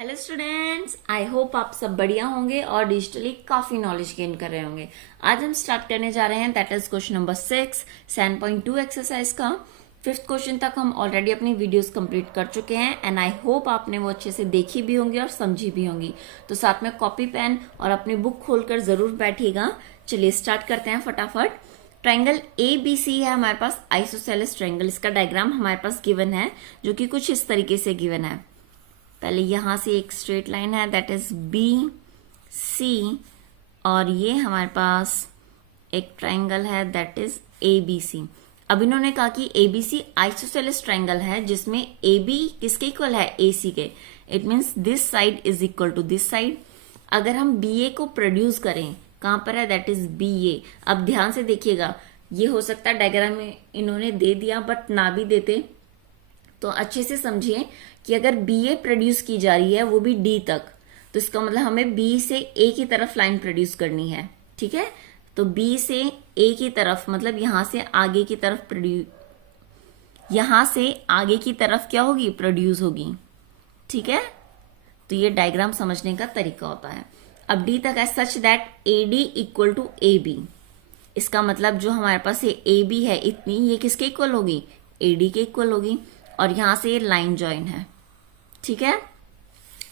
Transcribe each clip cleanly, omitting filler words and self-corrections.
Hello students, I hope आप सब बढ़िया होंगे और डिजिटली काफी नॉलेज गेन कर रहे होंगे। आज हम स्टार्ट करने जा रहे हैं that is question number 6 7.2 exercise का। फिफ्थ क्वेश्चन तक हम ऑलरेडी अपनी वीडियोस कंप्लीट कर चुके हैं एंड आई होप आपने वो अच्छे से देखी भी होंगी और समझी भी होंगी। तो साथ में कॉपी पेन और अपनी बुक खोलकर जरूर बैठिएगा। चलिए स्टार्ट करते हैं फटाफट। ट्राइंगल ए बी सी है हमारे पास, आइसोसेलेस ट्राइंगल। इसका डायग्राम हमारे पास गिवन है जो कि कुछ इस तरीके से गिवन है। पहले यहां से एक स्ट्रेट लाइन है दैट इज बी सी, और ये हमारे पास एक ट्राइंगल है that is A B C. अब इन्होंने कहा कि A B C isosceles triangle है जिसमें ए बी किसके इक्वल है, ए सी के। It means this side is equal to this side. अगर हम बी ए को प्रोड्यूस करें, कहां पर है, दैट इज बी ए। अब ध्यान से देखिएगा, ये हो सकता है डायग्राम में इन्होंने दे दिया बट ना भी देते, तो अच्छे से समझिए कि अगर बी ए प्रोड्यूस की जा रही है वो भी डी तक, तो इसका मतलब हमें बी से ए की तरफ लाइन प्रोड्यूस करनी है। ठीक है, तो बी से ए की तरफ मतलब यहां से आगे की तरफ यहां से आगे की तरफ क्या होगी, प्रोड्यूस होगी। ठीक है, तो ये डायग्राम समझने का तरीका होता है। अब डी तक है such that A D equal to A B. इसका मतलब जो हमारे पास ये ए बी है इतनी, ये किसके इक्वल होगी, ए डी के इक्वल होगी। और यहां से ये लाइन ज्वाइन है। ठीक है,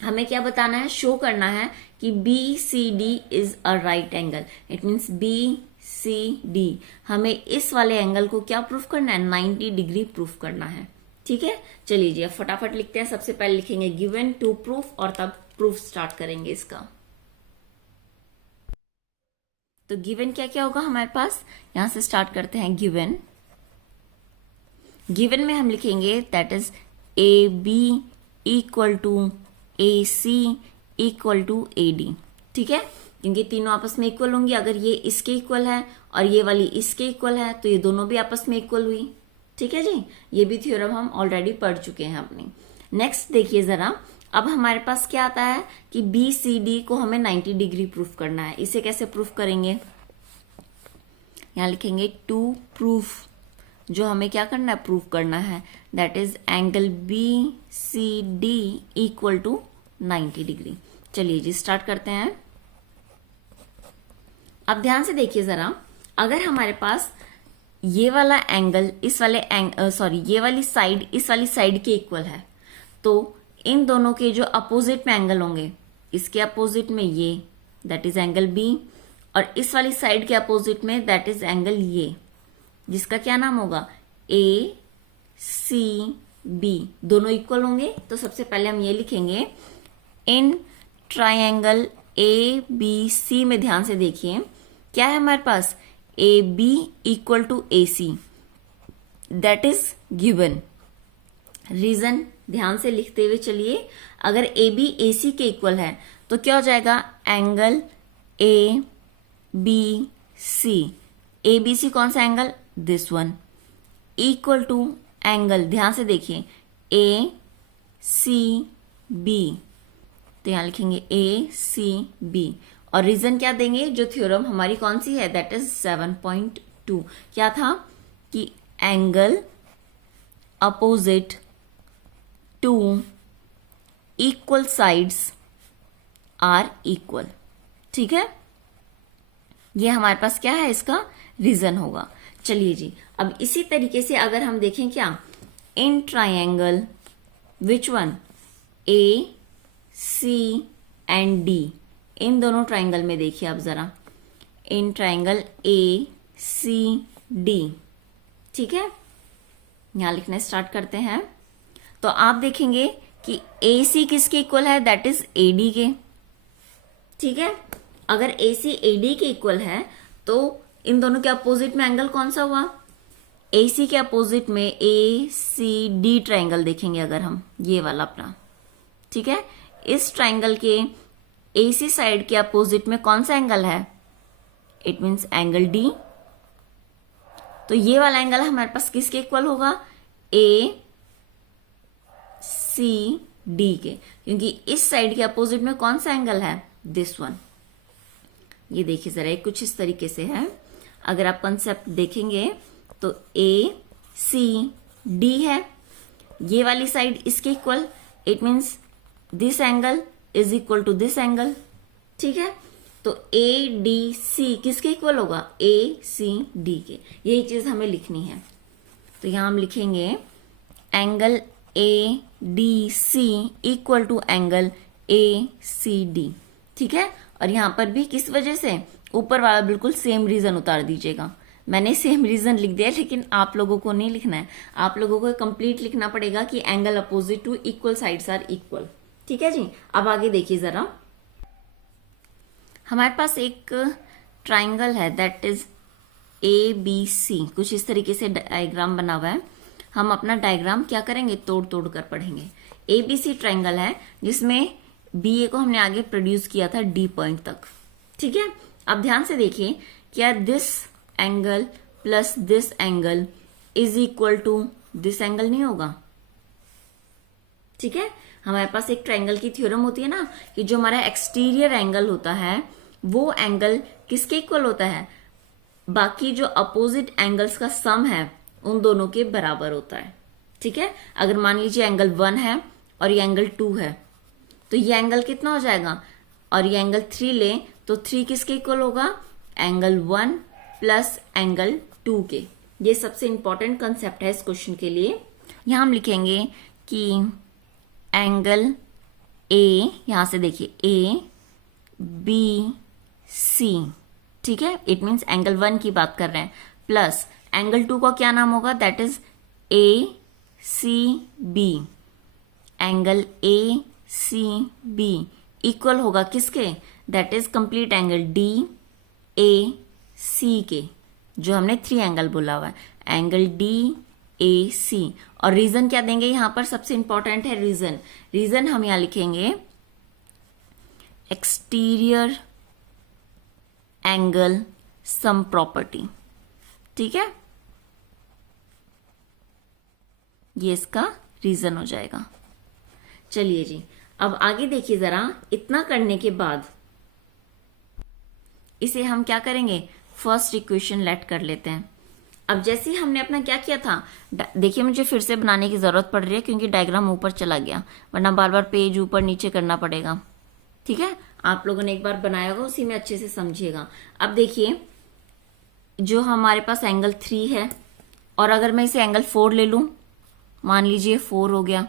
हमें क्या बताना है, शो करना है कि B C D is a right angle. It means B C D, हमें इस वाले एंगल को क्या प्रूफ करना है, 90 डिग्री प्रूफ करना है। ठीक है, चलिए जी अब फटाफट लिखते हैं। सबसे पहले लिखेंगे गिवन टू प्रूफ और तब प्रूफ स्टार्ट करेंगे इसका। तो गिवन क्या क्या होगा हमारे पास, यहां से स्टार्ट करते हैं। गिवन में हम लिखेंगे that is A B equal to A C equal to A D. ठीक है, क्योंकि तीनों आपस में इक्वल होंगी। अगर ये इसके इक्वल है और ये वाली इसके इक्वल है तो ये दोनों भी आपस में इक्वल हुई। ठीक है जी, ये भी थ्योरम हम ऑलरेडी पढ़ चुके हैं अपनी। नेक्स्ट देखिए जरा, अब हमारे पास क्या आता है कि बी सी डी को हमें 90 डिग्री प्रूफ करना है। इसे कैसे प्रूफ करेंगे, यहां लिखेंगे टू प्रूफ। जो हमें क्या करना है, प्रूफ करना है that is angle B C D equal to 90 degree. चलिए जी स्टार्ट करते हैं। अब ध्यान से देखिए जरा, अगर हमारे पास ये वाला एंगल इस वाले ये वाली साइड इस वाली साइड के इक्वल है, तो इन दोनों के जो अपोजिट में एंगल होंगे, इसके अपोजिट में ये दैट इज एंगल बी, और इस वाली साइड के अपोजिट में दैट इज एंगल ये, जिसका क्या नाम होगा, ए सी बी। दोनों इक्वल होंगे। तो सबसे पहले हम ये लिखेंगे इन ट्राइंगल ए बी सी में ध्यान से देखिए क्या है हमारे पास, A B equal to A C, that is given. Reason ध्यान से लिखते हुए चलिए, अगर ए बी ए सी के इक्वल है तो क्या हो जाएगा, angle A B C. A B C कौन सा एंगल, this one, equal to angle, ध्यान से देखिए, ए सी बी। तो यहां लिखेंगे ए सी बी, और रीजन क्या देंगे, जो थ्योरम हमारी कौन सी है, दैट इज 7.2। क्या था कि angle opposite to equal sides are equal. ठीक है, ये हमारे पास क्या है, इसका रीजन होगा। चलिए जी अब इसी तरीके से अगर हम देखें क्या, इन triangle which one, A C and D, इन दोनों ट्राइंगल में देखिए आप जरा, इन ट्राइंगल ए सी डी। ठीक है, यहां लिखना स्टार्ट करते हैं। तो आप देखेंगे कि ए सी किसके इक्वल है, दैट इज ए डी के। ठीक है, अगर ए सी ए डी के इक्वल है तो इन दोनों के अपोजिट में एंगल कौन सा हुआ, ए सी के अपोजिट में ए सी डी ट्राइंगल देखेंगे अगर हम, ये वाला अपना। ठीक है, इस ट्राइंगल के ए सी साइड के अपोजिट में कौन सा एंगल है, इट मीन्स एंगल डी। तो ये वाला एंगल हमारे पास किसके इक्वल होगा, ए सी डी के, क्योंकि इस साइड के अपोजिट में कौन सा एंगल है, दिस वन। ये देखिए जरा, कुछ इस तरीके से है। अगर आप कंसेप्ट देखेंगे तो ए सी डी है, ये वाली साइड इसके equal, it means this angle is equal to this angle, ठीक है। तो ए डी सी किसके इक्वल होगा, ए सी डी के, यही चीज हमें लिखनी है। तो यहां हम लिखेंगे angle A D C equal to angle A C D, ठीक है। और यहां पर भी किस वजह से, ऊपर वाला बिल्कुल सेम रीजन उतार दीजिएगा। मैंने सेम रीजन लिख दिया, लेकिन आप लोगों को नहीं लिखना है, आप लोगों को कंप्लीट लिखना पड़ेगा कि angle opposite to equal sides are equal, ठीक है जी। अब आगे देखिए जरा, हमारे पास एक ट्राइंगल है that is A B C, कुछ इस तरीके से डायग्राम बना हुआ है। हम अपना डायग्राम क्या करेंगे, तोड़ तोड़ कर पढ़ेंगे। ए बी सी ट्राइंगल है जिसमें बी ए को हमने आगे प्रोड्यूस किया था डी पॉइंट तक, ठीक है। अब ध्यान से देखिए, क्या this angle plus this angle is equal to this angle नहीं होगा, ठीक है। हमारे पास एक ट्राइंगल की थ्योरम होती है ना कि जो हमारा एक्सटीरियर एंगल होता है वो एंगल किसके इक्वल होता है, बाकी जो अपोजिट एंगल्स का सम है उन दोनों के बराबर होता है, ठीक है। अगर मान लीजिए एंगल 1 है और ये एंगल 2 है, तो ये एंगल कितना हो जाएगा, और ये एंगल 3 ले तो 3 किसके इक्वल होगा, एंगल 1 प्लस एंगल 2 के। ये सबसे इंपॉर्टेंट कंसेप्ट है इस क्वेश्चन के लिए। यहां हम लिखेंगे कि एंगल ए, यहां से देखिए ए बी सी, ठीक है, इट मीन्स एंगल 1 की बात कर रहे हैं, प्लस एंगल 2 का क्या नाम होगा, that is A C B. Angle A C B equal होगा किसके, that is complete angle D A C के, जो हमने 3 एंगल बोला हुआ है, एंगल डी ए सी। और रीजन क्या देंगे यहां पर, सबसे इंपॉर्टेंट है रीजन। रीजन हम यहां लिखेंगे एक्सटीरियर एंगल सम प्रॉपर्टी, ठीक है, ये इसका रीजन हो जाएगा। चलिए जी, अब आगे देखिए जरा, इतना करने के बाद इसे हम क्या करेंगे, फर्स्ट इक्वेशन लेट कर लेते हैं। अब जैसे ही हमने अपना क्या किया था, देखिए मुझे फिर से बनाने की जरूरत पड़ रही है क्योंकि डायग्राम ऊपर चला गया, वरना बार बार पेज ऊपर नीचे करना पड़ेगा, ठीक है। आप लोगों ने एक बार बनाया होगा, उसी में अच्छे से समझिएगा। अब देखिए, जो हमारे पास एंगल 3 है और अगर मैं इसे एंगल 4 ले लूं, मान लीजिए 4 हो गया,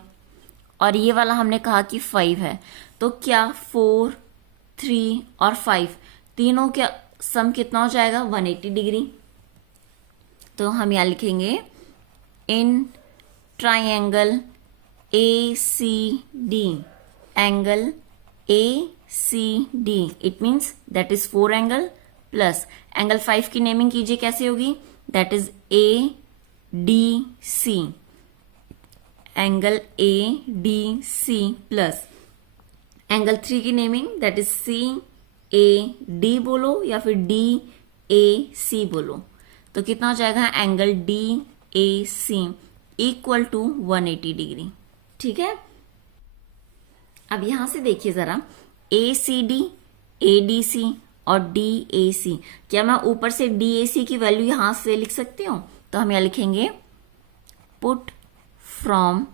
और ये वाला हमने कहा कि 5 है, तो क्या 4, 3 और 5 तीनों का सम कितना हो जाएगा, 180 डिग्री। तो हम यहां लिखेंगे in triangle A C D, angle A C D, it means that is 4 angle, plus angle 5 की नेमिंग कीजिए कैसे होगी, that is A D C, angle A D C, plus angle 3 की naming that is C A D बोलो या फिर D A सी बोलो, तो कितना हो जाएगा, angle D A C equal to 180 degree, ठीक है। अब यहां से देखिए जरा, ए सी डी, ए डी सी और डी ए सी, क्या मैं ऊपर से डी ए सी की वैल्यू यहां से लिख सकती हूं, तो हम यहां लिखेंगे पुट फ्रॉम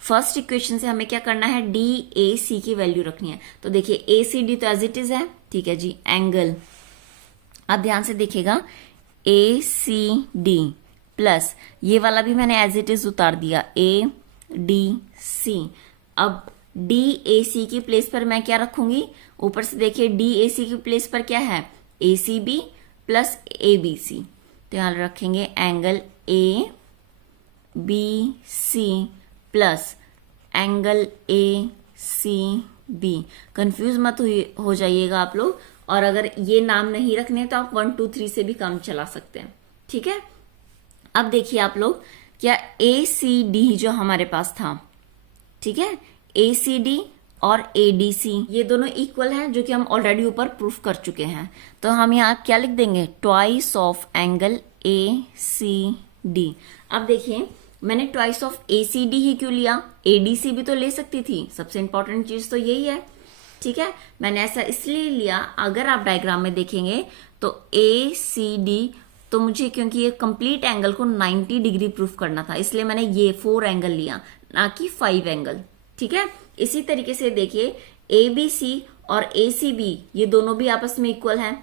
फर्स्ट इक्वेशन से हमें क्या करना है, डी ए सी की वैल्यू रखनी है। तो देखिए ए सी डी तो एज इट इज है, ठीक है जी। एंगल, अब ध्यान से देखिएगा, ए सी डी प्लस ये वाला भी मैंने एज इट इज उतार दिया, ए डी सी। अब डी ए सी की प्लेस पर मैं क्या रखूंगी, ऊपर से देखिए डी ए सी की प्लेस पर क्या है, A C B plus A B C, तो यहां रखेंगे angle A B C plus angle A C B. Confuse मत हो जाइएगा आप लोग, और अगर ये नाम नहीं रखने तो आप 1 2 3 से भी काम चला सकते हैं, ठीक है। अब देखिए आप लोग, क्या ए सी डी जो हमारे पास था, ठीक है, ए सी डी और ए डी सी ये दोनों इक्वल हैं, जो कि हम ऑलरेडी ऊपर प्रूफ कर चुके हैं। तो हम यहाँ क्या लिख देंगे, twice of angle A C D. अब देखिए, मैंने twice of A C D ही क्यों लिया, ए डी सी भी तो ले सकती थी, सबसे इंपॉर्टेंट चीज तो यही है, ठीक है। मैंने ऐसा इसलिए लिया, अगर आप डायग्राम में देखेंगे तो ए सी डी, तो मुझे क्योंकि ये कंप्लीट एंगल को 90 डिग्री प्रूफ करना था, इसलिए मैंने ये 4 एंगल लिया, ना कि 5 एंगल, ठीक है। इसी तरीके से देखिए ए बी सी और ए सी बी ये दोनों भी आपस में इक्वल हैं,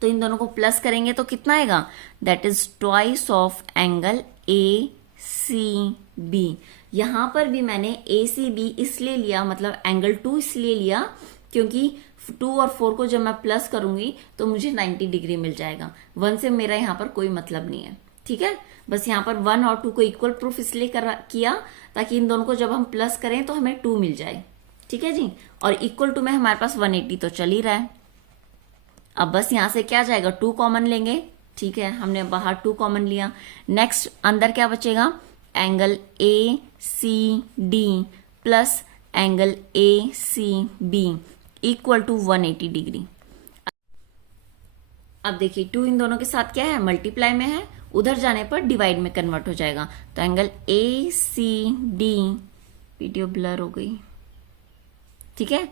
तो इन दोनों को प्लस करेंगे तो कितना आएगा, that is twice of angle A C B. यहां पर भी मैंने ए सी बी इसलिए लिया, मतलब एंगल 2 इसलिए लिया क्योंकि 2 और 4 को जब मैं प्लस करूंगी तो मुझे 90 डिग्री मिल जाएगा। 1 से मेरा यहाँ पर कोई मतलब नहीं है, ठीक है। बस यहाँ पर 1 और 2 को इक्वल प्रूफ इसलिए किया ताकि इन दोनों को जब हम प्लस करें तो हमें 2 मिल जाए, ठीक है जी। और इक्वल टू में हमारे पास 180 तो चल ही रहा है। अब बस यहां से क्या जाएगा, 2 कॉमन लेंगे, ठीक है। हमने बाहर 2 कॉमन लिया। नेक्स्ट अंदर क्या बचेगा, angle A C D plus angle A C B equal to 180 degree. अब देखिए 2 इन दोनों के साथ क्या है, मल्टीप्लाई में है, उधर जाने पर डिवाइड में कन्वर्ट हो जाएगा। तो angle A C D, video blur हो गई, ठीक है,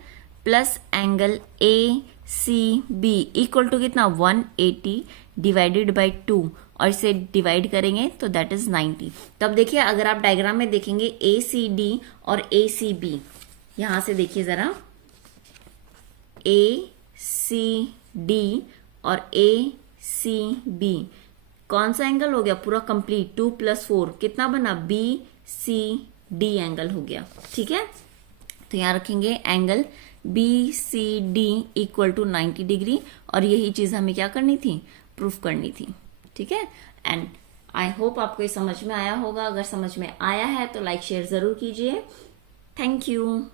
plus angle A C B equal to कितना, 180 डिवाइडेड बाई 2, और इसे डिवाइड करेंगे तो दैट इज 90। तो अब देखिए अगर आप डायग्राम में देखेंगे ए सी डी और ए सी बी, यहां से देखिए जरा, ए सी डी और ए सी बी कौन सा एंगल हो गया, पूरा कंप्लीट, 2 + 4 कितना बना, बी सी डी एंगल हो गया, ठीक है। तो यहां रखेंगे angle B C D equal to 90 degree, और यही चीज हमें क्या करनी थी, प्रूफ करनी थी, ठीक है। एंड आई होप आपको ये समझ में आया होगा। अगर समझ में आया है तो लाइक शेयर जरूर कीजिए। Thank you.